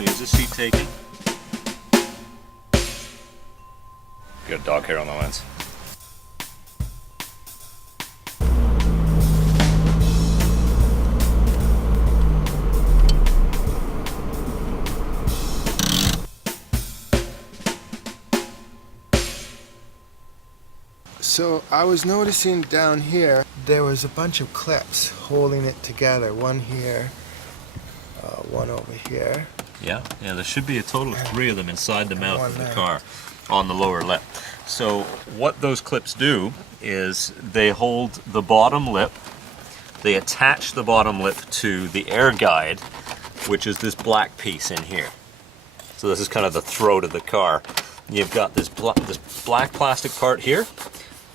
me, is this seat taken? Got dog hair on the lens. So I was noticing down here there was a bunch of clips holding it together. One here, one over here. Yeah, there should be a total of 3 of them inside the mouth of the car on the lower lip. So what those clips do is they hold the bottom lip, they attach the bottom lip to the air guide, which is this black piece in here. So this is kind of the throat of the car. You've got this black plastic part here,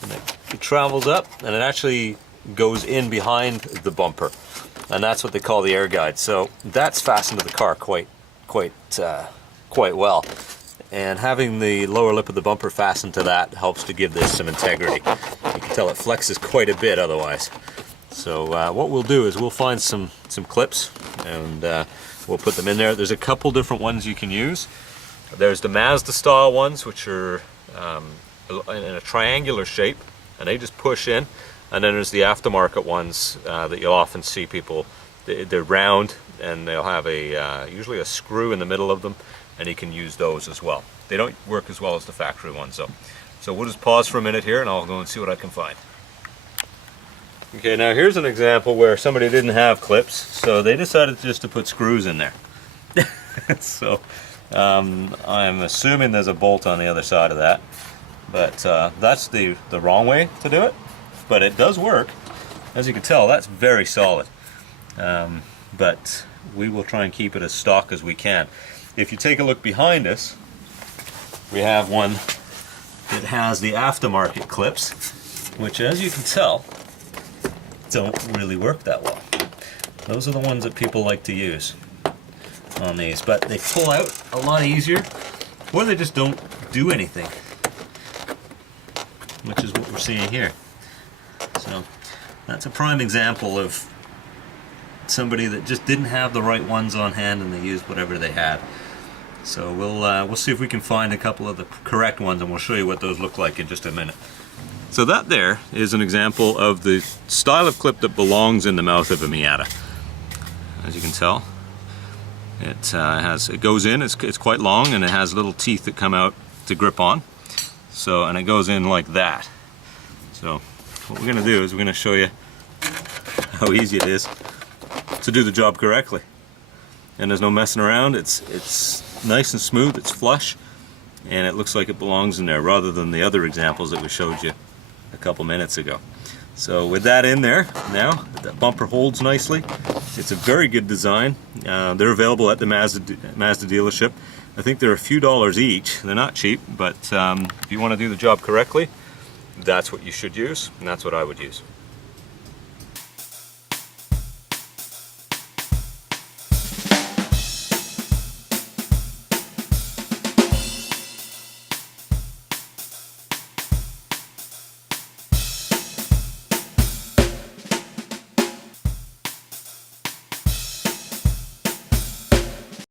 and it travels up and it actually goes in behind the bumper, and that's what they call the air guide. So that's fastened to the car quite well, and having the lower lip of the bumper fastened to that helps to give this some integrity. You can tell it flexes quite a bit otherwise. So what we'll do is we'll find some clips and we'll put them in there. There's a couple different ones you can use. There's the Mazda style ones, which are in a triangular shape, and they just push in. And then there's the aftermarket ones that you'll often see people. They're round, and they'll have usually a screw in the middle of them, and you can use those as well. They don't work as well as the factory ones though. So we'll just pause for a minute here and I'll go and see what I can find. Okay, now here's an example where somebody didn't have clips, so they decided just to put screws in there. So I'm assuming there's a bolt on the other side of that, but that's the wrong way to do it, but it does work. As you can tell, that's very solid, but we will try and keep it as stock as we can. If you take a look behind us, we have one that has the aftermarket clips, which, as you can tell, don't really work that well. Those are the ones that people like to use on these, but they pull out a lot easier, or they just don't do anything, which is what we're seeing here. So that's a prime example of somebody that just didn't have the right ones on hand and they used whatever they had. So we'll see if we can find a couple of the correct ones, and we'll show you what those look like in just a minute. So that there is an example of the style of clip that belongs in the mouth of a Miata. As you can tell, it goes in, it's quite long, and it has little teeth that come out to grip on. So, and it goes in like that. So what we're going to do is we're going to show you how easy it is to do the job correctly. And there's no messing around. It's nice and smooth, it's flush, and it looks like it belongs in there rather than the other examples that we showed you a couple minutes ago. So with that in there, now that bumper holds nicely. It's a very good design. They're available at the Mazda dealership. I think they're a few dollars each. They're not cheap, but if you want to do the job correctly, that's what you should use, and that's what I would use.